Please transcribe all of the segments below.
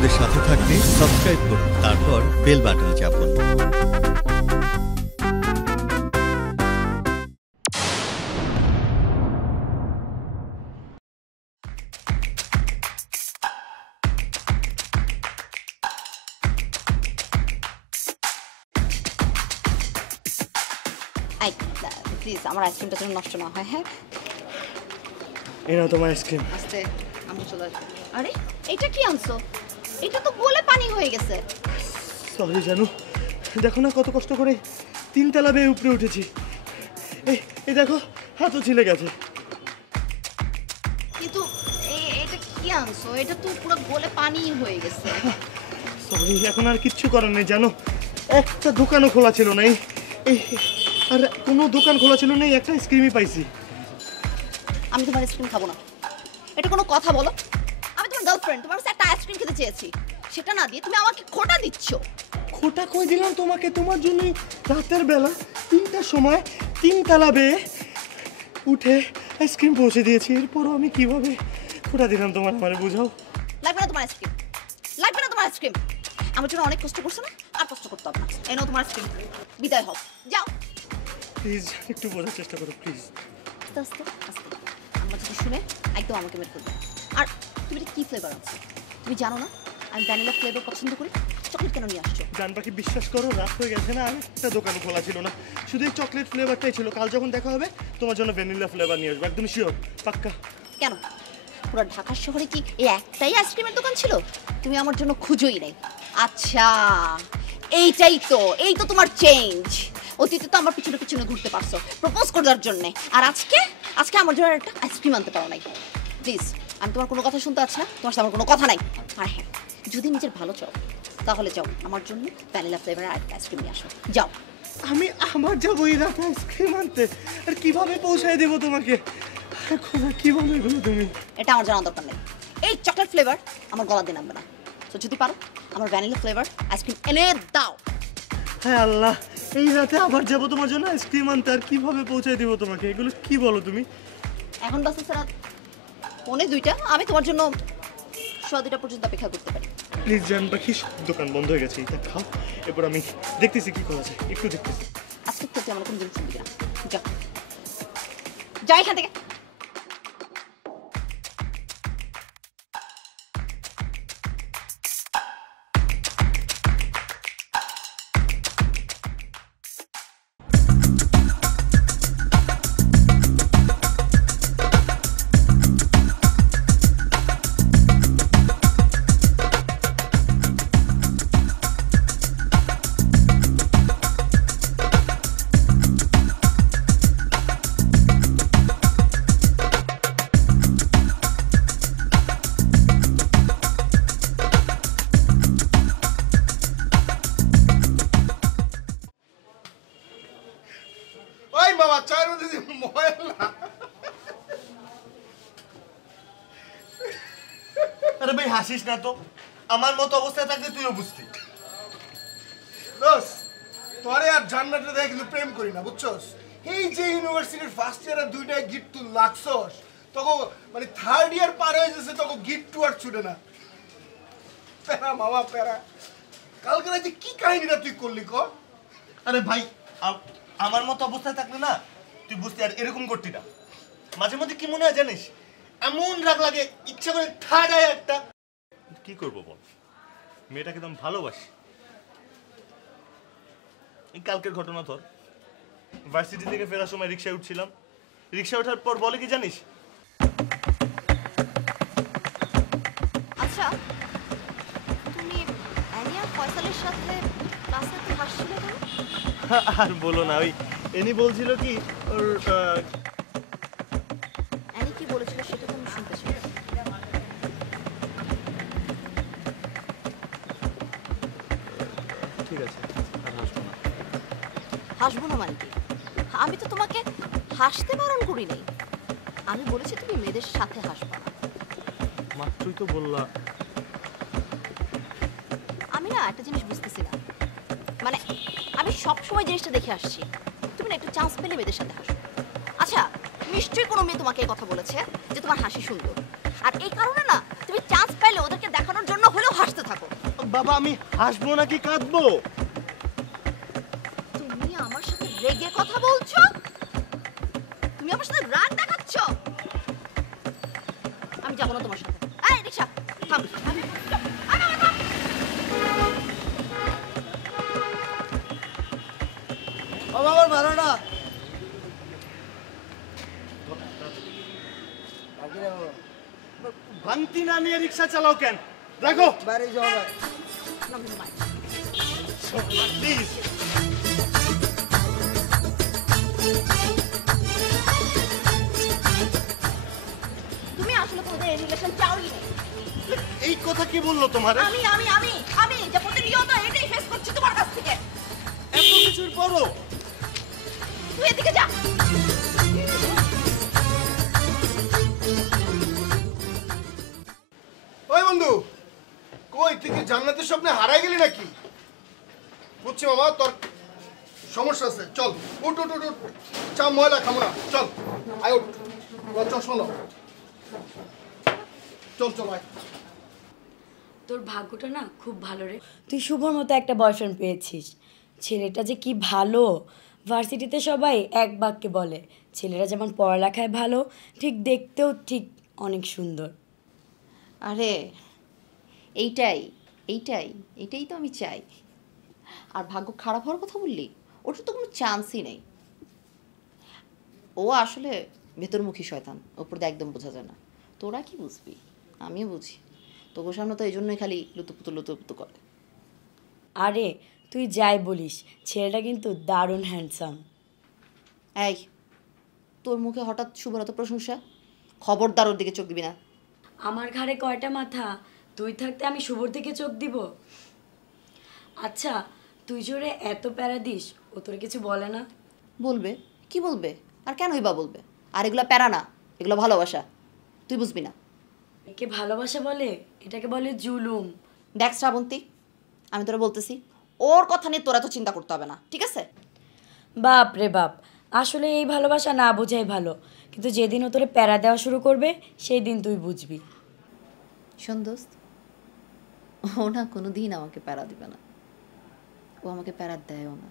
আমাদের সাথে থাকতে সাবস্ক্রাইব করুন, তারপর বেল বাটন চাপুন। প্লিজ আমার আইসক্রিমটা যেন নষ্ট না হয়। হ্যাঁ, এই নাও তোমার আইসক্রিম। আস্তে, আমি চলে আসবো। আরে এটা কি আনছো? এটা তো গলে পানি হয়ে গেছে। সরি জানু, দেখো না কত কষ্ট করে 3 তলা বেয়ে উপরে উঠেছি। এই দেখো হাতও ছিলে গেছে। কিন্তু এটা কি আনছো? এটা তো পুরো গলে পানি হয়ে গেছে। সরি, এখন আর কিচ্ছু করার নেই জানো। একটা দোকানও খোলা ছিল না, আর কোনো দোকান খোলা ছিল না, একটা আইসক্রিমই পাইছি। আমি তোমার আইসক্রিম খাবো না। এটা কোনো কথা বলো? আমি তোমার গার্লফ্রেন্ড, তোমার কাছে একটা আইসক্রিম খেতে চেয়েছি, সেটা না দিয়ে তুমি আমাকে খোটা দিচ্ছ। খোটা কই দিলাম তোমাকে? তোমার জন্যই রাতের বেলা 3টার সময় 3 তলা বেয়ে উঠে আইসক্রিম পৌঁছে দিয়েছি। এরপরও আমি কিভাবে খোটা দিলাম তোমার? আমারে বুঝাও। লাগবে না তোমার আইসক্রিম, লাগবে না তোমার আইসক্রিম। আমার জন্য অনেক কষ্ট করছো না, আর কষ্ট করতে হবে না। এই নাও তোমার আইসক্রিম, বিদায় হও, যাও। প্লিজ একটু বোঝার চেষ্টা করো প্লিজ। আস্তে আস্তে আস্তে, আমার যদি শুনে একদম আমাকে মেরে ফেলবে। আর তুমি এটা কী ফ্লেভার আছে তুমি জানো না? আমি ভ্যানিলা ফ্লেভার পছন্দ করি। চকলেট কেন নিয়ে আসছো? জান পাখি বিশ্বাস করো, রাত হয়ে গেছে না, আর একটা দোকান খোলা ছিল না, শুধু এই চকলেট ফ্লেভারটাই ছিল। কাল যখন দেখা হবে তোমার জন্য ভ্যানিলা ফ্লেভার নিয়ে আসবো, একদম শিওর, পাক্কা। কেন, পুরো ঢাকা শহরে কি এই একটাই আইসক্রিমের দোকান ছিল? তুমি আমার জন্য খুঁজোই নাই। আচ্ছা, এই তো তোমার চেঞ্জ। অতীতে তো আমার পিছনে পিছনে ঘুরতে পারছো প্রপোজ করার জন্য, আর আজকে আমার জন্য একটা আইসক্রিম আনতে পারো নাই। প্লিজ, আমি তোমার কোনো কথা শুনতে পাচ্ছি না, তোমার সাথে আমার কোনো কথা নাই। আর হ্যাঁ, যদি নিজের ভালো চাও তাহলে যাও আমার জন্য ভ্যানিলা ফ্লেভারের আরেকটা আইসক্রিম নিয়ে আসো, যাও। আমি আবার যাবো এই রাতে আইসক্রিম আনতে? আর কিভাবে পৌঁছায় দেবো তোমাকে? কি বলো এগুলো তুমি? এটা আমার জানার দরকার নেই। এই চকলেট ফ্লেভার আমার গলা দিয়ে নামবে না। তো যদি পারো আমার ভ্যানিলা ফ্লেভার আইসক্রিম এনে দাও। হ্যাঁ আল্লাহ, এই রাতে আবার যাবো তোমার জন্য আইসক্রিম আনতে, আর কিভাবে পৌঁছায় দেবো তোমাকে? এগুলো কি বলো তুমি? এখন বাসে রাত 1:45, আমি তোমার জন্য 2:30 পর্যন্ত অপেক্ষা করতে পারি। প্লিজ জান পাখি, সব দোকান বন্ধ হয়ে গেছে, এটা খাও, এরপর আমি দেখতেছি কি করা যায়, একটু দেখতেছি। আজকে থেকে আমার কোনো জিনিস দিবি না, যা যা এখান থেকে। আরে ভাই হাসিস না তো, আমার মতো অবস্থায় থাকলে তুইও বুঝতি। তোরে আর জান্নাতে দেখে কিন্তু প্রেম করি না, বুঝছস? এই যে ইউনিভার্সিটির ফার্স্ট ইয়ারে 2টা গিট তুই লাগছস, তখন মানে 3rd ইয়ার পার হয়ে যাচ্ছে, তখন গিট টু আর ছুটে না। প্যারা মামা প্যারা। কালকে রাতে কি কাহিনীটা তুই করলি ক? আরে ভাই, আমার মতো অবস্থায় থাকলে না তুই বুঝতি, আর এরকম করতি না। মাঝে মধ্যে কি মনে হয় জানিস, এমন রাগ লাগে ইচ্ছা করে ঠাড়ায় একটা। কি করবো বল, মেয়েটাকে তো আমি ভালোবাসি। এই কালকের ঘটনা ধর, ভার্সিটি থেকে ফেরার সময় রিক্সায় উঠছিলাম, রিক্সা ওঠার পর বলে কি জানিস? আচ্ছা, তুমি অ্যানিয়া ফয়সালের সাথে ক্লাসে তো হাসছিলে কেন? আর বলো না, ওই এনি বলছিল কি ওর অ্যানি কি বলেছিল সেটা তো আমি শুনতে চাই। ঠিক আছে, আর হাসবো না। হাসবো না মানে কি? আমি তো তোমাকে হাসতে বারণ করি নাই, আমি বলেছি তুমি মেয়েদের সাথে হাসবা না। মাত্রই তো বললা। আমি না একটা জিনিস বুঝতেছি না, মানে আমি সবসময় জিনিসটা দেখে আসছি, তুমি না একটু চান্স পেলে মেয়েদের সাথে হাসো। আচ্ছা, নিশ্চয়ই কোনো মেয়ে তোমাকে এই কথা বলেছে যে তোমার হাসি সুন্দর, আর এই কারণে না তুমি চান্স পাইলে ওদেরকে দেখানোর জন্য হলেও হাসতে থাকো। বাবা আমি হাসবো নাকি কাঁদবো? তুমি আমার সাথে রেগে কথা বলছো? তুমি আমার সাথে রাগ দেখাচ্ছ? আমি যাবো না তোমার সাথে। এই রিকশা থাম, থাম, থাম, থাম। বাবা আমার ভাড়াটা ভাঙতি না নিয়ে রিক্সা চালাও কেন? রাখো বাড়ি যাওয়া যায়। নাম দিন মাই। প্লিজ। তুমি আসলে তোমাদের রিলেশন চাওই না। এই কথা কি বললো তোমার? আমি যে প্রতিনিয়ত এটাই ফেস করছি তোমার কাছ থেকে। এত কিছুর পরও তুই এদিকে যা। ওই বন্ধু, কই তুই কি জান্নাতের স্বপ্নে হারাই গেলি নাকি? বুঝছি মামা, তোর সমস্যা আছে। চল উঠ উঠ উঠ উঠ, চা ময়লা খাবো না, চল আয় উঠ, চশমা নাও, চল চল আয়। তোর ভাগ্যটা না খুব ভালো রে, তুই শুভর মতো একটা বয়ফ্রেন্ড পেয়েছিস। ছেলেটা যে কি ভালো, ভার্সিটিতে সবাই এক বাক্যে বলে ছেলেরা যেমন পড়ালেখায় ভালো, ঠিক দেখতেও ঠিক অনেক সুন্দর। আরে এইটাই এইটাই এটাই তো আমি চাই। আর ভাগ্য খারাপ হওয়ার কথা বললি, ওটার তো কোনো চান্সই নেই। ও আসলে ভেতরমুখী শয়তান, ওপর দিয়ে একদম বোঝা যায় না। তোরা কি বুঝবি, আমিও বুঝি। তোর সামনে তো এই জন্যই খালি লুতুপুতু লুতুপুতু করে। আরে তুই যাই বলিস, ছেলেটা কিন্তু দারুণ হ্যান্ডসাম। এই তোর মুখে হঠাৎ শুভর এত প্রশংসা, খবরদার ওর দিকে চোখ দিবি না। আমার ঘাড়ে কয়টা মাথা, তুই থাকতে আমি শুভর দিকে চোখ দিব? আচ্ছা তুই জোরে এত প্যারা দিস, ও তোর কিছু বলে না? বলবে, কি বলবে, আর কেনই বা বলবে? আর এগুলো প্যারা না, এগুলো ভালোবাসা, তুই বুঝবি না। একে ভালোবাসা বলে? এটাকে বলে জুলুম। দেখ শ্রাবন্তী, আমি তোরা বলতেছি, ওর কথা নিয়ে তোরা তো চিন্তা করতে হবে না, ঠিক আছে? বাপ রে বাপ, আসলে এই ভালোবাসা না বোঝাই ভালো, কিন্তু যেদিন ও তোরে প্যারা দেওয়া শুরু করবে সেই দিন তুই বুঝবি। শোন দোস্ত, ও না কোনো দিন আমাকে প্যারা দিবে না, ও আমাকে প্যারা দেয়ও না।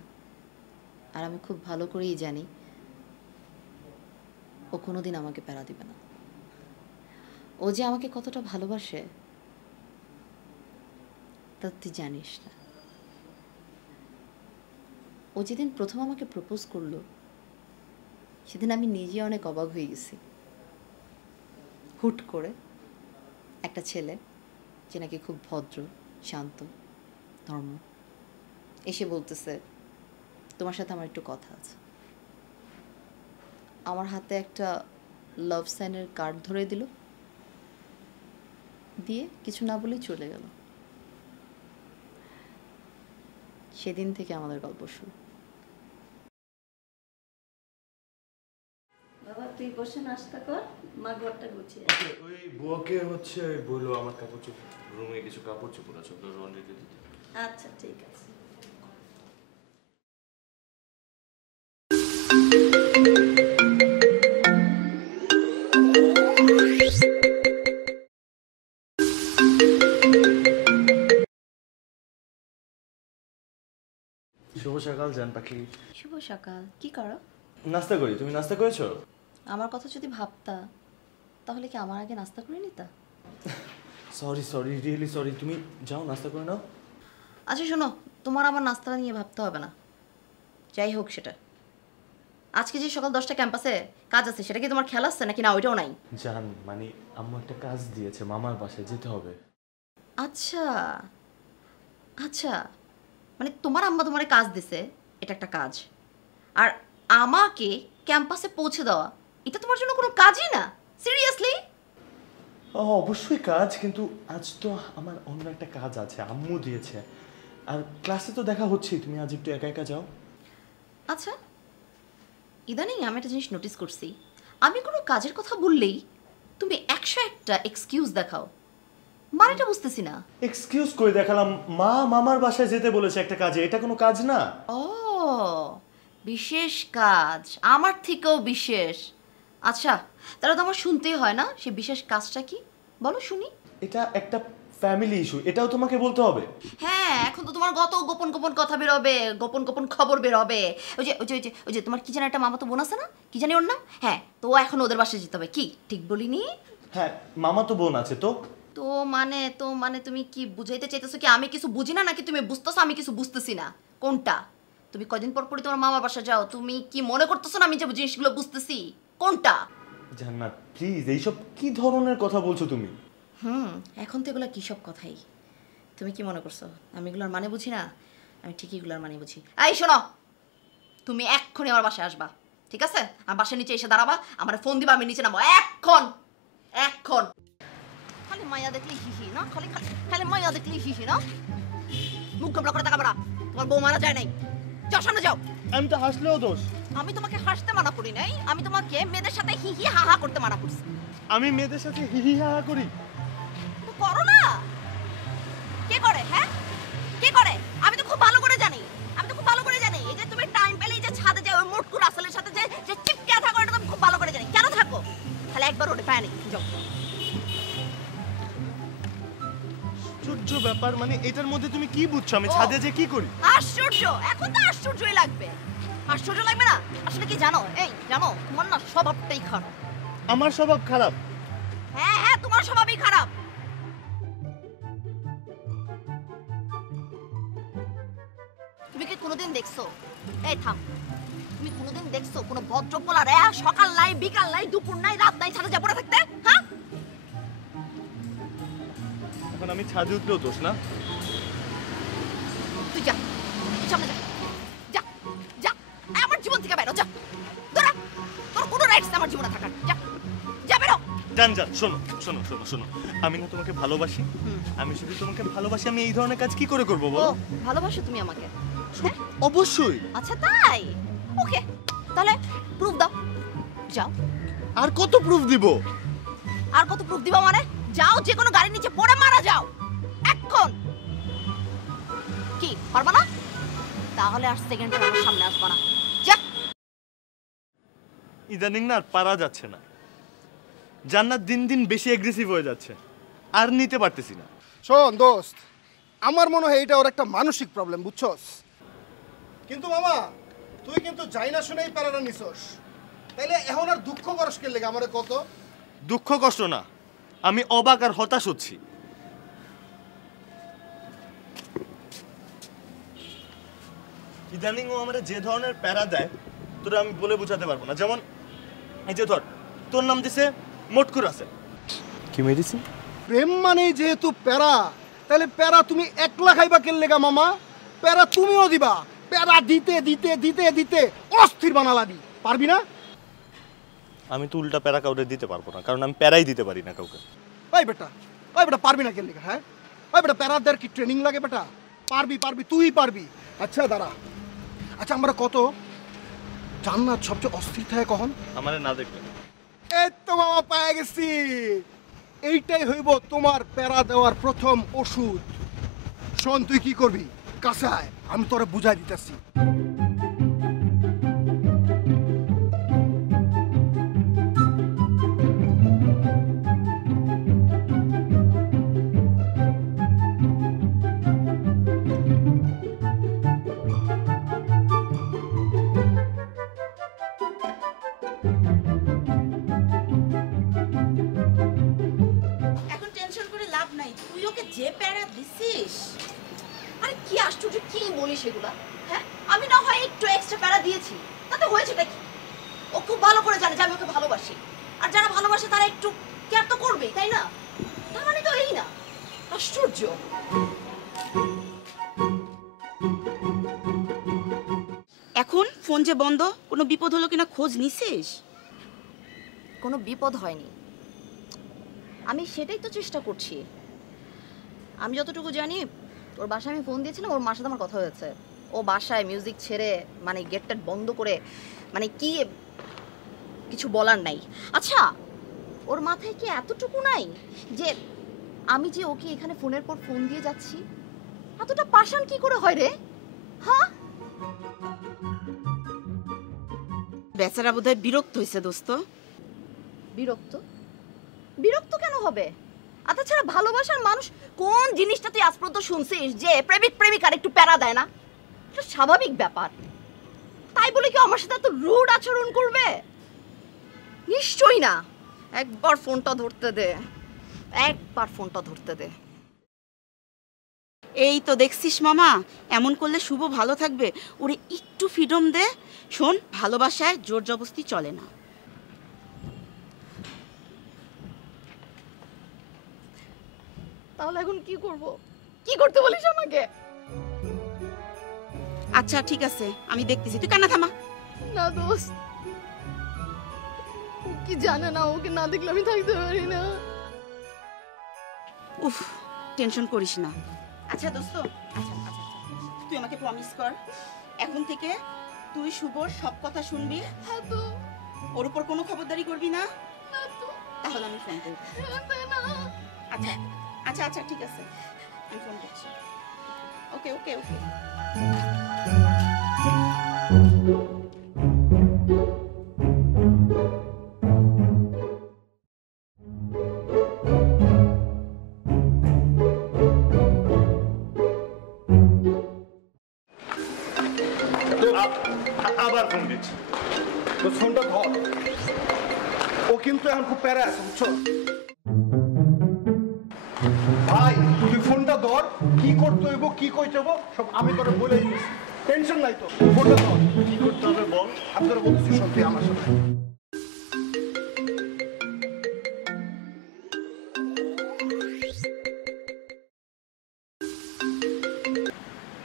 আর আমি খুব ভালো করেই জানি ও কোনো দিন আমাকে প্যারা দিবে না। ও যে আমাকে কতটা ভালোবাসে তা তুই জানিস না। ও যেদিন প্রথম আমাকে প্রপোজ করলো, সেদিন আমি নিজে অনেক অবাক হয়ে গেছি। হুট করে একটা ছেলে যে নাকি খুব ভদ্র, শান্ত, ধর্ম, এসে বলতেছে তোমার সাথে আমার একটু কথা আছে। আমার হাতে একটা লাভ সাইনের কার্ড ধরে দিল, দিয়ে কিছু না বলেই চলে গেল। সেদিন থেকে আমাদের গল্প শুরু। বাবা তুই বসে নাস্তা কর, মা ঘরটা গুছিয়ে। ওই বুয়াকে হচ্ছে বললো আমার কাপড় চোপড় রুমে কিছু কাপড় চোপড় আছে ওগুলো লন্ড্রিতে দিতে। আচ্ছা ঠিক আছে। শুভ সকাল জান পাখি। শুভ সকাল, কি করো? নাস্তা করি, তুমি নাস্তা করেছো? আমার কথা যদি ভাবতা তাহলে কি আমার আগে নাস্তা করে নিতা? সরি সরি রিয়েলি সরি, তুমি যাও নাস্তা করে নাও। আচ্ছা শোনো, তোমার আমার নাস্তা নিয়ে ভাবতে হবে না, যাই হোক সেটা। আজকে যে সকাল 10টা ক্যাম্পাসে কাজ আছে, সেটা কি তোমার খেয়াল আসছে নাকি না ওইটাও নাই? জান মানে আম্মু একটা কাজ দিয়েছে, মামার বাসায় যেতে হবে। আচ্ছা আচ্ছা, মানে তোমার আম্মা তোমার কাজ দিছে, এটা একটা কাজ। আর আমাকে ক্যাম্পাসে পৌঁছে দেওয়া, এটা তোমার জন্য কোনো কাজই না? সিরিয়াসলি? অবশ্যই কাজ, কিন্তু আজ তো আমার অন্য একটা কাজ আছে, আম্মু দিয়েছে। আর ক্লাসে তো দেখা হচ্ছেই, তুমি আজ একটু একা একা যাও। আচ্ছা, ইদানিং আমি একটা জিনিস নোটিস করছি, আমি কোনো কাজের কথা বললেই তুমি 101টা এক্সকিউজ দেখাও। মানেটা বুঝতেছি না। এক্সকিউজ করে দেখালাম, মা মামার বাসায় যেতে বলেছে একটা কাজে, এটা কোনো কাজ না। ও বিশেষ কাজ, আমার থেকেও বিশেষ। আচ্ছা, তাহলে তো আমার শুনতেই হয় না, সে বিশেষ কাজটা কি? বলো শুনি। এটা একটা ফ্যামিলি ইস্যু, এটাও তোমাকে বলতে হবে? হ্যাঁ, এখন তো তোমার কত গোপন গোপন কথা বেরোবে, গোপন গোপন খবর বেরোবে। ওই যে তোমার কি জানি একটা মামাতো বোন আছে না, কি জানি ওর নাম? হ্যাঁ, তো ও এখন ওদের বাসায় যেতে হবে। কি ঠিক বলিনি? হ্যাঁ, মামা তো বোন আছে তো। তো মানে তুমি কি বুঝাইতে চাইতেছো কি আমি কিছু বুঝি না, নাকি তুমি বুঝতেছো আমি কিছু বুঝতেছি না? কোনটা? তুমি কদিন পর পরই তোমার মামার বাসা যাও, তুমি কি মনে করতেছো না আমি যে জিনিসগুলো বুঝতেছি? কোনটা? জান্নাত প্লিজ, এইসব কি ধরনের কথা বলছো তুমি? এখন তো এগুলো কী সব কথাই। তুমি কি মনে করছো আমি এগুলোর মানে বুঝি না? আমি ঠিকই এগুলোর মানে বুঝি। এই শোনো, তুমি এক্ষুনি আমার বাসায় আসবা, ঠিক আছে? আমার বাসার নিচে এসে দাঁড়াবা, আমার ফোন দিবা, আমি নিচে নামবো এক্ষণ। খালি মাইয়া দেখলি হিহি না, খালি খালি খালি মাইয়া দেখলি হিহি না। মুখ গাবলা করে তাকাবা না, তোমার বউ মারা যায় নাই। যাও সামনে যাও। আমি তো হাসলেও দোষ। আমি তোমাকে হাসতে মানা করি নাই, আমি তোমাকে মেয়েদের সাথে হিহি হা হা করতে মানা করছি। আমি মেয়েদের সাথে হিহি হা হা করি? তো করো না। কে করে? হ্যাঁ, কে করে? আমি তো খুব ভালো করে জানি, এই যে তুমি টাইম পেলে এই যে ছাদে যাও ওই মোটকু রাসেলের সাথে যে যে চিপকে থাকো, এটা তো খুব ভালো করে জানি। কেন থাকো? তাহলে একবার ওঠে পায় নাকি? যাও। আশ্চর্য ব্যাপার, মানে এটার মধ্যে তুমি কি বুঝছো? আমি ছাদে যে কি করি? আশ্চর্য? এখন তো আশ্চর্যই লাগবে। আশ্চর্য লাগবে না? আসলে কি জানো, জানো তোমার না স্বভাবটাই খারাপ। আমার স্বভাব খারাপ? হ্যাঁ, তোমার স্বভাবই খারাপ। তুমি কি কোনোদিন দেখছো, তুমি কোনোদিন দেখছো কোনো ভদ্রপোলার সকাল নাই, বিকাল নাই, দুপুর নাই, রাত নাই ছাদে যা পড়ে থাকতে? হ্যাঁ, এখন আমি ছাদে উঠলেও দোষ না? তুই যা, সামনে যা, যা, আমার জীবন থেকে বেরো, যা। তোর কোনো রাইটস আমার জীবনে থাকার, যা বেরো। জান, শোনো শোনো শোনো শোনো, আমি না তোমাকে ভালোবাসি। আমি শুধু তোমাকে ভালোবাসি, আমি এই ধরনের কাজ কি করে করবো বলো? ভালোবাসো তুমি আমাকে? অবশ্যই। আচ্ছা তাই, ওকে, তাহলে প্রুফ দাও, যাও। আর কত প্রুফ দিব? আর কত প্রুফ দিবা মানে? যাও, যে কোনো গাড়ির নিচে পড়ে মারা যাও এখন। কি পারবা না? তাহলে আর সেকেন্ড টাইম আমার সামনে আসবা না, যা। ইদানিং না আর পারা যাচ্ছে না। জান্নাত দিন দিন বেশি এগ্রেসিভ হয়ে যাচ্ছে, আর নিতে পারতেছি না। শোন দোস্ত, আমার মনে হয় এটা ওর একটা মানসিক প্রবলেম, বুঝছস? কিন্তু মামা, তুই কিন্তু যাই না শুনেই প্যারাটা নিছস, তাইলে এখন আর দুঃখ করস কে লেগে? আমারে কত দুঃখ কষ্ট না, আমি অবাক আর হতাশ হচ্ছি। ইদানিং ও আমরা যে ধরনের প্যারা দেয় তোরা আমি বলে বোঝাতে পারবো না। যেমন এই যে ধর, তোর নাম দিছে মোটকু রাসেল। কি মেডিসিন? প্রেম মানেই যেহেতু প্যারা, তাহলে প্যারা তুমি একলা খাইবা কে লেগা মামা? প্যারা তুমিও দিবা, প্যারা দিতে দিতে দিতে দিতে অস্থির বানালাবি, পারবি না? আমি তো উল্টা প্যারা কাউকে দিতে পারবো না, কারণ আমি প্যারাই দিতে পারি না কাউকে। ওই বেটা পারবি না কে লেগা? হ্যাঁ, ওই বেটা প্যারা দেওয়ার কি ট্রেনিং লাগে বেটা? পারবি, তুই পারবি। আচ্ছা দাঁড়া, আচ্ছা আমরা কত জান্নাত সবচেয়ে অস্থির থাকে কখন? আমারে না দেখবে। এই তো মামা পায়ে গেছি, এইটাই হইব তোমার প্যারা দেওয়ার প্রথম ওষুধ। শোন, তুই কি করবি? কাছে আয়, আমি তোরে বুঝাই দিতেছি। এখন টেনশন করে লাভ নাই, তুই ওকে যে প্যারা দিছিস। আরে কি আশ্চর্য, কি বলিস এগুলা? হ্যাঁ, আমি না হয় একটু এক্সট্রা প্যারা দিয়েছি, তাতে হয়েছেটা কি? ও খুব ভালো করে জানে যে আমি ওকে ভালোবাসি, আর যারা ভালোবাসে তারা একটু কেয়ার তো করবেই, তাই না? তার মানে তো এই না, আশ্চর্য। এখন ফোন যে বন্ধ, কোনো বিপদ হলো কিনা খোঁজ নিছিস? কোনো বিপদ হয়নি, আমি সেটাই তো চেষ্টা করছি। আমি যতটুকু জানি, ওর বাসায় আমি ফোন দিয়েছিলাম, ওর মার সাথে আমার কথা হয়েছে। ও বাসায় মিউজিক ছেড়ে মানে গেটটা বন্ধ করে, মানে কি কিছু বলার নাই। আচ্ছা, ওর মাথায় কি এতটুকু নাই যে আমি যে ওকে এখানে ফোনের পর ফোন দিয়ে যাচ্ছি? এতটা পাষাণ কি করে হয় রে? হ্যাঁ, বেচারা বোধহয় বিরক্ত হয়েছে দোস্ত। বিরক্ত? বিরক্ত কেন হবে? আর তাছাড়া ভালোবাসার মানুষ কোন জিনিসটা তুই আজ পর্যন্ত শুনছিস যে প্রেমিক প্রেমিকার একটু প্যারা দেয় না? এটা স্বাভাবিক ব্যাপার। তাই বলে কি আমার সাথে এত রুড আচরণ করবে? নিশ্চয়ই না। একবার ফোনটা ধরতে দে, একবার ফোনটা ধরতে দে। এই তো দেখছিস মামা, এমন করলে শুভ ভালো থাকবে। ওরে একটু ফ্রিডম দে। শোন, ভালোবাসায় জোর জবরদস্তি চলে না। তাহলে এখন কি করব? কি করতে বলিস আমাকে? আচ্ছা ঠিক আছে, আমি দেখতেছি, তুই কান্না থামা। না দোস্ত, ও কি জানে না, ওকে না দেখলে আমি থাকতে পারি না। উফ, টেনশন করিস না। আচ্ছা দোস্ত, আচ্ছা আচ্ছা আচ্ছা, তুই আমাকে প্রমিস কর, এখন থেকে তুই শুভর সব কথা শুনবি। হ্যাঁ তো। ওর উপর কোনো খবরদারি করবি না? না তো। তাহলে আমি ফোন করব। না। আচ্ছা আচ্ছা আচ্ছা ঠিক আছে, আমি ফোন করছি। ওকে ওকে ওকে। আবার ফোন দিচ্ছি। তো ফোনটা ধর, ও কিন্তু এখন খুব প্যারা আছে, বুঝছো? ভাই তুই ফোনটা ধর, কি করতে হইব কি কইতে হইব সব আমি তোরে বলে দিচ্ছি, টেনশন নাই তো। ফোনটা ধর, কি করতে হবে বল। আপনারা বলতেছি সব তুই আমার সাথে।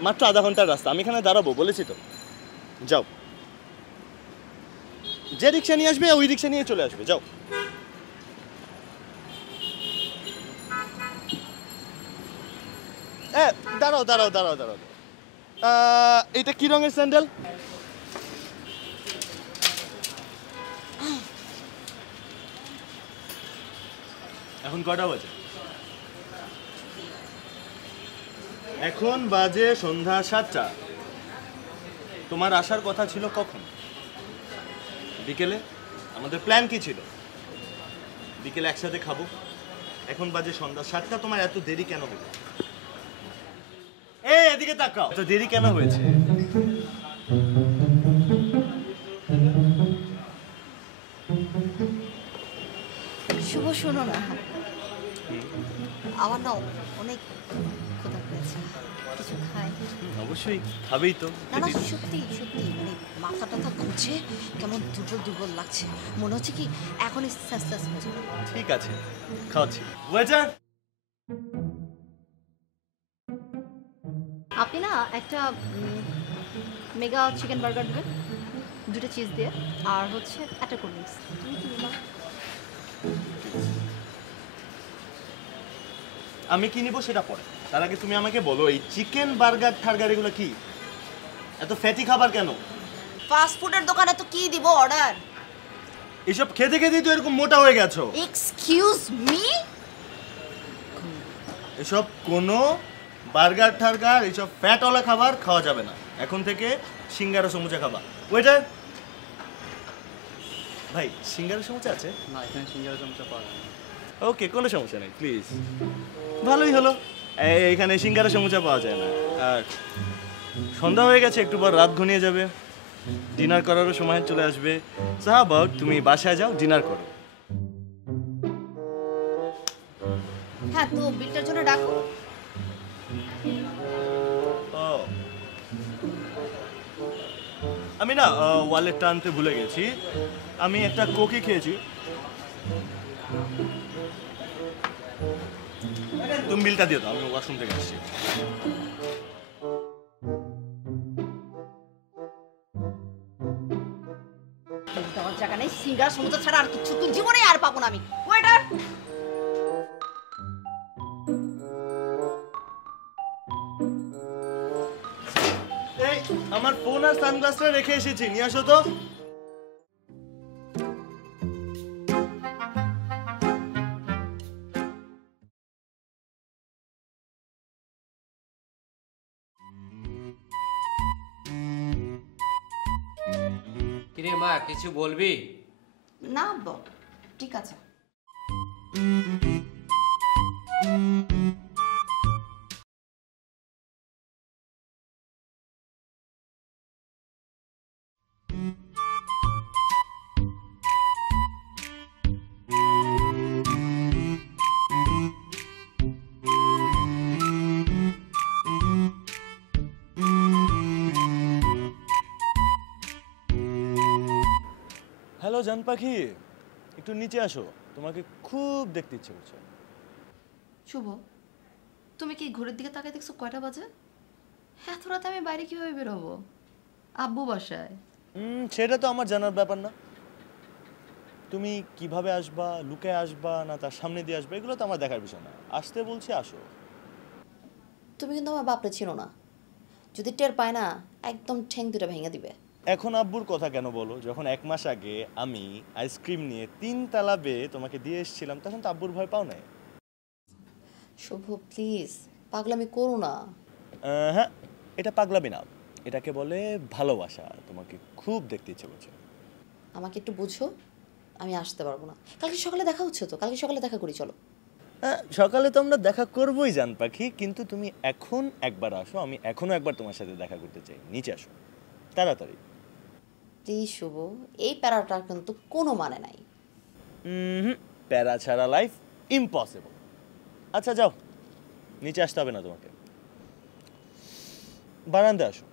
মাত্র আধা ঘন্টার রাস্তা, আমি এখানে দাঁড়াবো বলেছি তো। যাও, যে রিক্সা নিয়ে আসবে ওই রিক্সা নিয়ে চলে আসবে, যাও। দাঁড়াও দাঁড়াও দাঁড়াও দাঁড়াও, এটা কি রঙের স্যান্ডেল? এখন কটা বাজে? এখন বাজে সন্ধ্যা 7টা। তোমার আসার কথা ছিল কখন? বিকেলে। আমাদের প্ল্যান কি ছিল? বিকেলে একসাথে খাবো। এখন বাজে সন্ধ্যা 7টা, তোমার এত দেরি কেন হলো? এই এদিকে তাকাও, এত দেরি কেন হয়েছে? শুভ শোনো না, আমার না অনেক ক্ষুধা পেয়েছে, কিছু খাই। অবশ্যই খাবেই তো। না না, সত্যি সত্যি, মানে মাথা টাথা ঘুরছে, কেমন দুর্বল দুর্বল লাগছে, মনে হচ্ছে কি এখনই সেন্সলেস হয়ে যাবে। ঠিক আছে, খাওয়াচ্ছি। ওয়েটার, আপনি না একটা মেগা চিকেন বার্গার দেবেন, 2টা চিজ দিয়ে, আর হচ্ছে একটা কোল্ড ড্রিঙ্কস। তুমি কি নিবা? আমি কি নিব সেটা পরে। তার আগে তুমি আমাকে বলো, এই চিকেন বার্গার টার্গার এগুলো কি? এত ফ্যাটি খাবার কেন? ফাস্ট ফুডের দোকানে তো কি দিব অর্ডার? এসব খেতে খেতেই তো এরকম মোটা হয়ে গেছো। Excuse me? এসব কোনো বার্গার টার্গার, এইসব ফ্যাটওয়ালা খাবার খাওয়া যাবে না। এখন থেকে সিঙ্গারা সমুচা খাবা। ওয়েটার, ভাই সিঙ্গারা সমুচা আছে? না, এখানে সিঙ্গারা চামচা পাওয়া যায় না। ওকে, কোনো সমস্যা নেই, প্লিজ। ভালোই হলো, এখানে সিঙ্গারা সমুচা পাওয়া যায় না। আর সন্ধ্যা হয়ে গেছে, একটু পর রাত ঘনিয়ে যাবে, ডিনার করারও সময় চলে আসবে। সো হাউ অ্যাবাউট তুমি বাসায় যাও, ডিনার করো। হ্যাঁ, তো বিলটার জন্য ডাকো। ও, আমি না ওয়ালেটটা আনতে ভুলে গেছি। আমি একটা কোকি খেয়েছি। তুমি বিলটা দিয়ে দাও, আমি ওয়াশরুম থেকে আসছি। দেওয়ার জায়গা নেই, সিঙ্গারা সমুচা ছাড়া আর কিছু তো জীবনে আর পাবো না আমি। ওয়েটার, এই আমার ফোন আর সানগ্লাসটা রেখে এসেছি, নিয়ে আসো তো। কিরে মা, কিছু বলবি? না ঠিক আছে। জান পাখি, একটু নিচে আসো, তোমাকে খুব দেখতে ইচ্ছে করছে। শুভ, তুমি কি ঘড়ির দিকে তাকায় দেখছো কয়টা বাজে? এত রাতে আমি বাইরে কিভাবে বেরোবো? আব্বু বাসায়। সেটা তো আমার জানার ব্যাপার না। তুমি কিভাবে আসবা, লুকে আসবা না তার সামনে দিয়ে আসবা, এগুলো তো আমার দেখার বিষয় না। আসতে বলছি আসো। তুমি কিন্তু আমার বাপরে ছিল না, যদি টের পায় না একদম ঠ্যাং দুটো ভেঙে দিবে। এখন আব্বুর কথা কেন বলো? যখন 1 মাস আগে আমি আইসক্রিম নিয়ে 3 তালা বেয়ে তোমাকে দিয়ে এসেছিলাম, তখন তো আব্বুর ভয় পাও নাই। শুভ প্লিজ, পাগলামি করো না। হ্যাঁ, এটা পাগলামি না, এটাকে বলে ভালোবাসা। তোমাকে খুব দেখতে ইচ্ছে করছে। আমাকে একটু বুঝো, আমি আসতে পারবো না। কালকে সকালে দেখা হচ্ছে তো, কালকে সকালে দেখা করি চলো। হ্যাঁ, সকালে তো আমরা দেখা করবোই জান পাখি, কিন্তু তুমি এখন একবার আসো, আমি এখনো একবার তোমার সাথে দেখা করতে চাই। নিচে আসো তাড়াতাড়ি। প্লিজ শুভ, এই প্যারাটার কিন্তু কোনো মানে নাই। প্যারা ছাড়া লাইফ ইম্পসিবল। আচ্ছা যাও, নিচে আসতে হবে না তোমাকে, বারান্দায় আসো।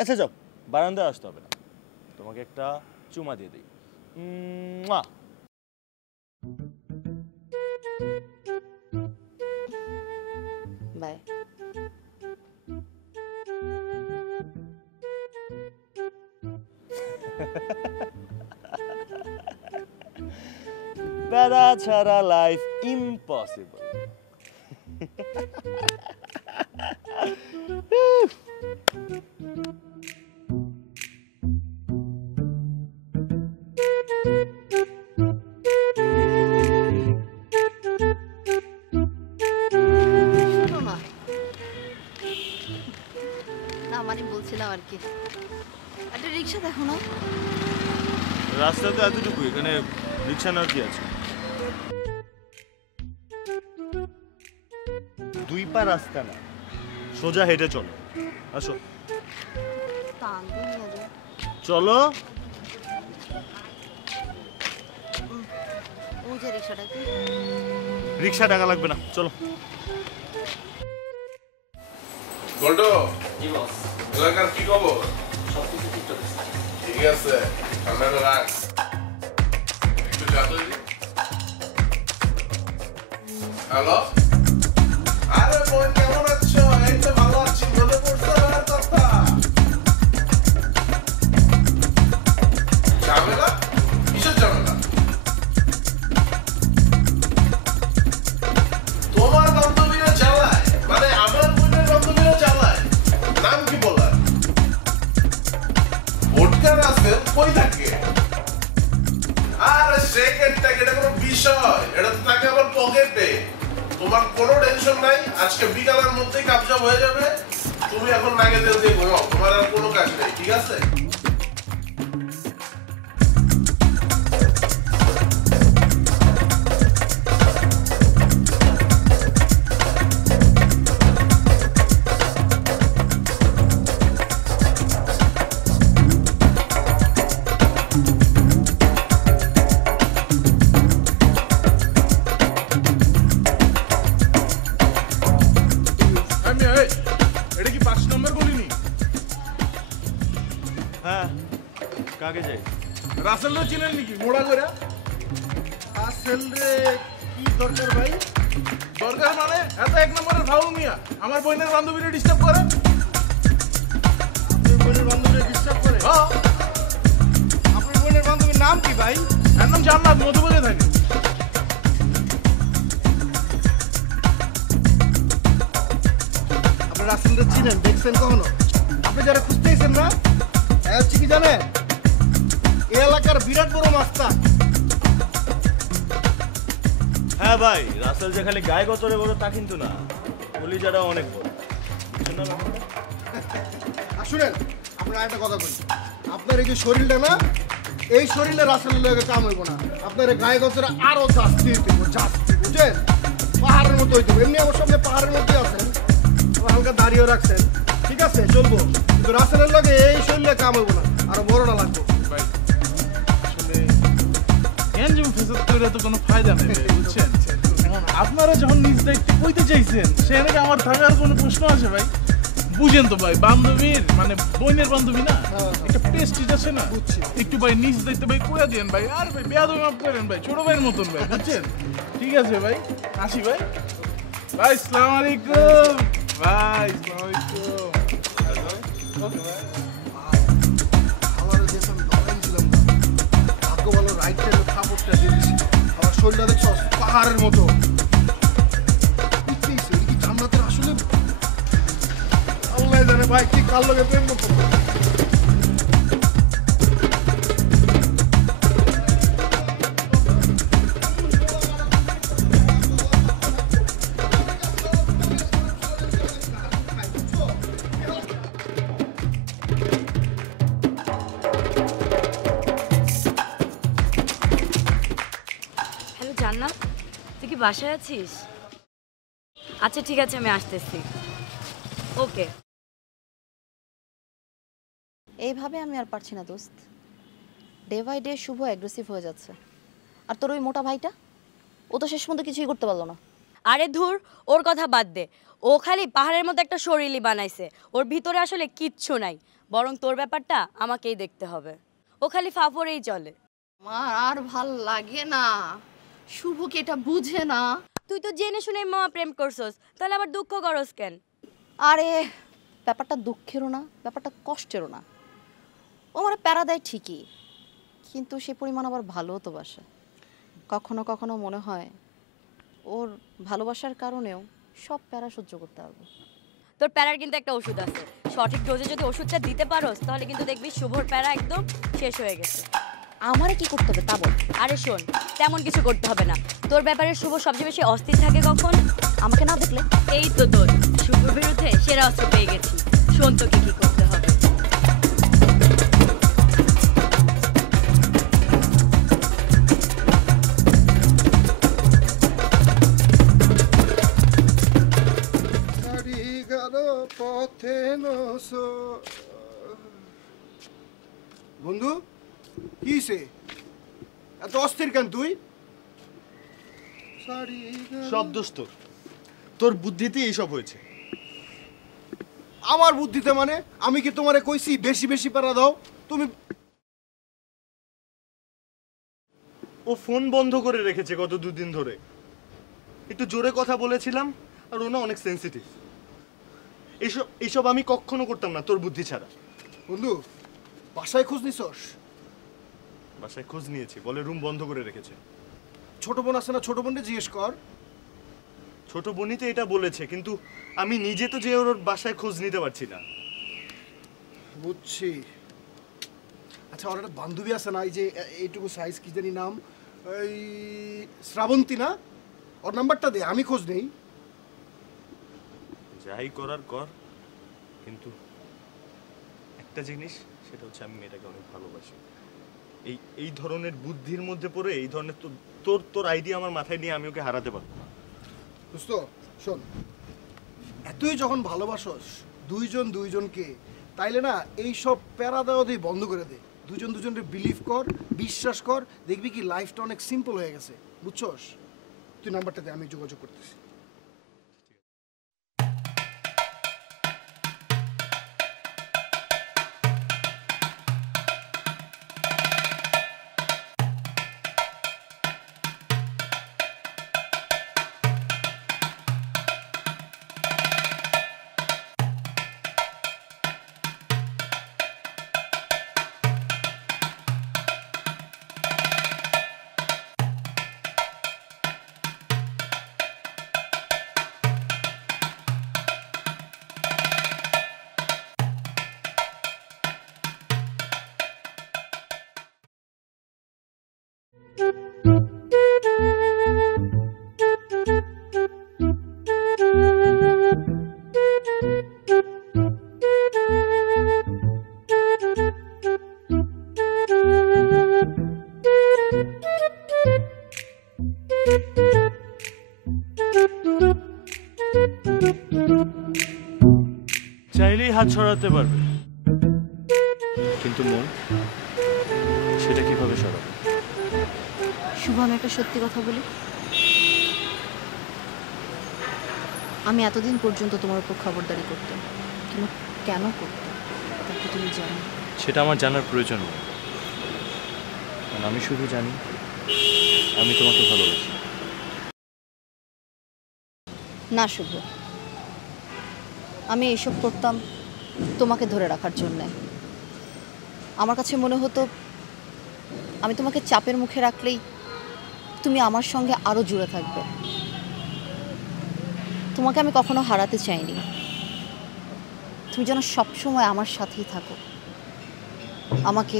আচ্ছা যাও, বারান্দায় আসতে হবে না, তোমাকে একটা চুমা দিয়ে দিই। বাই। প্যারা ছাড়া লাইফ ইম্পসিবল। শোনো না, না মানে বলছিলাম আর কি, একটা রিক্সা দেখো না। রাস্তা তো এতটুকু, এখানে রিক্সা নেওয়ার কি আছে? 2 পা রাস্তা না, সোজা হেঁটে চলো। আসো টানতে নিয়ে যাও। চলো। ওই যে রিক্সাটা, কি রিক্সা টাকা লাগবে না, চলো। বলটো জি বস, এলাকার কি খবর? সবকিছু ঠিকঠাক আছে। ঠিক আছে, ঠান্ডাটা রাখ। একটু চাতো দিদি। হ্যালো, আরে বোন কেমন আছো? এই তো ভালো আছি, মনে পড়ছে আমার কথা। ঝামেলা? কিসের ঝামেলা? তোমার বান্ধবীরা জ্বালায়, মানে আমার বোনের বান্ধবীরা জ্বালায়। নাম কি বলার? ভোটকার আছে কই থাকে? আরে সেকেন্ডটা এটা কোনো বিষয়, এটা তো থাকে আমার পকেটে। তোমার কোনো টেনশন নাই, আজকে বিকালের মধ্যেই কাবজা হয়ে যাবে। তুমি এখন নাগে তেল দিয়ে ঘুমাও, তোমার আর কোনো কাজ নেই, ঠিক আছে? এটা কি 5 নম্বর বলিনি? হ্যাঁ, কাকে যাই? রাসেলও চিনেন নাকি মোড়া করে? আসেল রে, কি দরকার ভাই? দরকার মানে এত 1 নম্বরের ফাউল মিয়া আমার বোনের বান্ধবীরে ডিস্টার্ব করে। আপনার বোনের বান্ধবীরা ডিস্টার্ব করে? হ্যাঁ, আপনার বোনের বান্ধবীর নাম কি ভাই? এর নাম জান্নাত, মধুবনে থাকে। আপনি রাসেলদের চিনেন, দেখছেন কখনো? আপনি যারা খুঁজতেছেন না, হচ্ছে কি জানেন, এই এলাকার বিরাট বড় মাস্টার। হ্যাঁ ভাই, রাসেল যে খালি গায়ে গতরে বড় তা কিন্তু না, কলিজাটা অনেক বড়। বুঝছেন না ব্যাপারটা? আর শুনেন, আপনার একটা কথা বলি, আপনার এই যে শরীরটা না, এই শরীরে রাসেলের লগে কাম হইব না। আপনার এই গায়ে গতরে আরো জাস্তি হইতে হবে, জাস্তি, বুঝছেন? পাহাড়ের মতো হইতে হবে। এমনি আমার সামনে পাহাড়ের মধ্যে আছেন, আবার হালকা দাঁড়িয়েও রাখছেন, ঠিক আছে, চলবো। কিন্তু রাসেলের লগে এই শরীরে কাম হইব না, আরো বড়টা লাগবে। ভাই আসলে এনজিও ফেসত করে তো কোনো ফায়দা নেই, বুঝছেন? এখন আপনারা যখন নিজ দায়িত্বে কইতে চাইছেন, সেখানে কি আমার থাকার কোনো প্রশ্ন আছে ভাই? বুঝেন তো ভাই, বান্ধবীর মানে বোনের বান্ধবী না, একটা প্রেস্টিজ আছে না, একটু ভাই নিজ দায়িত্ব ভাই করে দেন ভাই। আর ভাই বেয়াদবি মাফ করেন ভাই, ছোট ভাইয়ের মতন ভাই, বুঝছেন? ঠিক আছে ভাই, আসি ভাই। ভাই আসসালামু আলাইকুম ভাই, আসসালামু আলাইকুম। ওকে ভাই। আমার যে আমি বাবাই দিলাম না, ভাগ্য ভালো রাইট টাইমে খাবারটা দিয়ে দিছি। আমার শরীরটা দেখছো পাহাড়ের মতো। কি জান্নাতের আসলে আল্লাহ জানে ভাই, কি কার লগে প্রেম করতে। হ্যালো জান্নাত, তুই কি বাসায় আছিস? আচ্ছা ঠিক আছে, আমি আসতেছি। ওকে। এইভাবে আমি আর পারছি না দোস্ত। Day by day Shubho aggressive হয়ে যাচ্ছে। আর তোর ওই মোটা ভাইটা, ও তো শেষ পর্যন্ত কিছুই করতে পারলো না। আরে ধুর, ওর কথা বাদ দে। ও খালি পাহাড়ের মতো একটা শরীরই বানাইছে, ওর ভিতরে আসলে কিচ্ছু নাই। বরং তোর ব্যাপারটা আমাকেই দেখতে হবে। ও খালি ফাফরেই চলে। আমার আর ভাল লাগে না, শুভ কি এটা বুঝে না? তুই তো জেনে শুনে মামা প্রেম করছস, তাহলে আবার দুঃখ করস কেন? আরে ব্যাপারটা দুঃখেরও না, ব্যাপারটা কষ্টেরও না। ও আমার প্যারা দেয় ঠিকই, কিন্তু সে পরিমাণ আবার ভালোও তো বাসে। কখনো কখনো মনে হয় ওর ভালোবাসার কারণেও সব প্যারা সহ্য করতে পারবো। তোর প্যারার কিন্তু একটা ওষুধ আছে, সঠিক ডোজে যদি ওষুধটা দিতে পারোস তাহলে কিন্তু দেখবি শুভর প্যারা একদম শেষ হয়ে গেছে। আমারে কি করতে হবে তা বল। আরে শোন, তেমন কিছু করতে হবে না। তোর ব্যাপারে শুভ সবচেয়ে বেশি অস্থির থাকে কখন? আমাকে না দেখলে। এই তো তোর শুভর বিরুদ্ধে সেরা অস্ত্র পেয়ে গেছি। শোন তোকে কি করতে হবে। বন্ধু কি সে এত অস্থির কেন তুই? সব দোষ তোর, তোর বুদ্ধিতেই এইসব হয়েছে। আমার বুদ্ধিতে মানে? আমি কি তোমারে কইছি বেশি বেশি প্যারা দাও? তুমি ও ফোন বন্ধ করে রেখেছে গত দুদিন ধরে। একটু জোরে কথা বলেছিলাম, আর ও না অনেক সেন্সিটিভ। এইসব আমি কখনো করতাম না তোর বুদ্ধি ছাড়া। বন্ধু বাসায় খোঁজ নিছস? বাসায় খোঁজ নিয়েছি, বলে রুম বন্ধ করে রেখেছে। ছোট বোন আছে না, ছোট বোনকে জিজ্ঞেস কর। ছোট বোনই তো এটা বলেছে, কিন্তু আমি নিজে তো যে ওর বাসায় খোঁজ নিতে পারছি না। বুঝছি। আচ্ছা, ওর একটা বান্ধবী আছে না, এই যে এইটুকু সাইজ, কি জানি নাম, এই শ্রাবন্তী না? ওর নাম্বারটা দে, আমি খোঁজ নেই। যাই করার কর, কিন্তু একটা জিনিস, সেটা হচ্ছে আমি মেয়েটাকে অনেক ভালোবাসি। এই ধরনের বুদ্ধির মধ্যে পড়ে এই ধরনের তোর আইডিয়া আমার মাথায় নিয়ে আমি ওকে হারাতে পারবো না। দোস্ত শোন, এতই যখন ভালোবাসস দুইজন দুইজনকে, তাইলে না এই সব প্যারা দেওয়া দিয়ে বন্ধ করে দে। দুজন দুজনকে বিলিভ কর, বিশ্বাস কর, দেখবি কি লাইফটা অনেক সিম্পল হয়ে গেছে। বুঝছস? তুই নাম্বারটা দে, আমি যোগাযোগ করতেছি। চাইলেই হাত ছড়াতে পারবে, কিন্তু মন সেটা কিভাবে সরাবে? শুভ, আমি একটা সত্যি কথা বলি। আমি এতদিন পর্যন্ত তোমার উপর খবরদারি করতাম, কিন্তু কেন করতে তা কি তুমি জানো? সেটা আমার জানার প্রয়োজন নেই, কারণ আমি শুধু জানি আমি তোমাকে ভালোবাসি। না শুভ, আমি এইসব করতাম তোমাকে ধরে রাখার জন্যে। আমার কাছে মনে হতো আমি তোমাকে চাপের মুখে রাখলেই তুমি আমার সঙ্গে আরও জুড়ে থাকবে। তোমাকে আমি কখনো হারাতে চাইনি, তুমি যেন সবসময় আমার সাথেই থাকো, আমাকে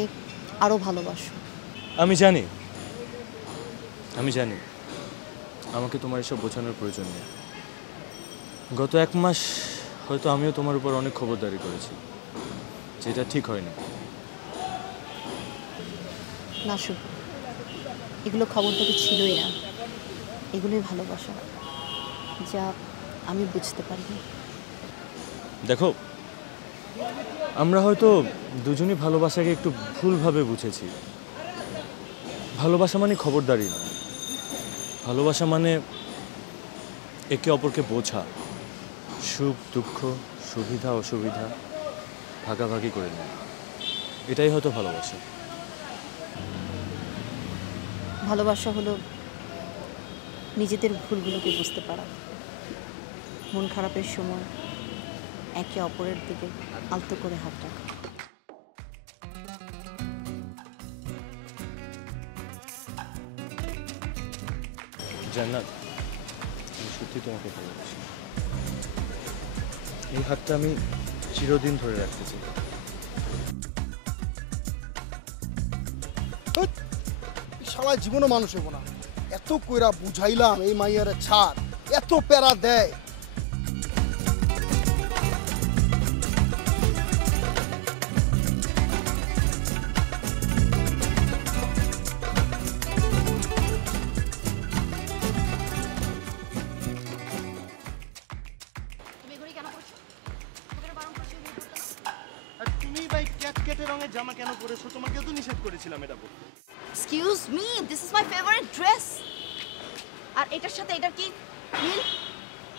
আরও ভালোবাসো। আমি জানি আমাকে তোমার এসব বোঝানোর প্রয়োজন নেই। গত 1 মাস হয়তো আমিও তোমার উপর অনেক খবরদারি করেছি, যেটা ঠিক হয়নি। না শুভ, এগুলো খবরদারি ছিলই না, এগুলোই ভালোবাসা, যা আমি বুঝতে পারিনি। দেখো, আমরা হয়তো দুজনই ভালোবাসাকে একটু ভুলভাবে বুঝেছি। ভালোবাসা মানে খবরদারি না, ভালোবাসা মানে একে অপরকে বোঝা, সুখ দুঃখ সুবিধা অসুবিধা ভাগাভাগি করে নেয়, এটাই হয়তো ভালোবাসা। ভালোবাসা হলো নিজেদের ভুলগুলোকে বুঝতে পারা, মন খারাপের সময় একে অপরের দিকে আলতো করে হাত রাখা। জান্নাত, আমি সত্যি তোমাকে ভালোবাসি। এই হাতটা আমি চিরদিন ধরে রাখতে চাই। শালা জীবনও মানুষ হবো না, এত কইরা বুঝাইলাম এই মাইয়ারে ছাড়, এত প্যারা দেয়। আর তুমি ভাই ক্যাটকেটে রঙের জামা কেন পরেছো? তোমাকে তো নিষেধ করেছিলাম এটা পরতে। Excuse me, this is my favourite dress. আর এটার সাথে এটা কি মিল?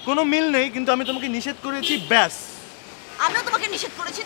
কোনো মিল নেই, কিন্তু আমি তোমাকে নিষেধ করেছি, ব্যাস। আমিও তোমাকে নিষেধ করেছি,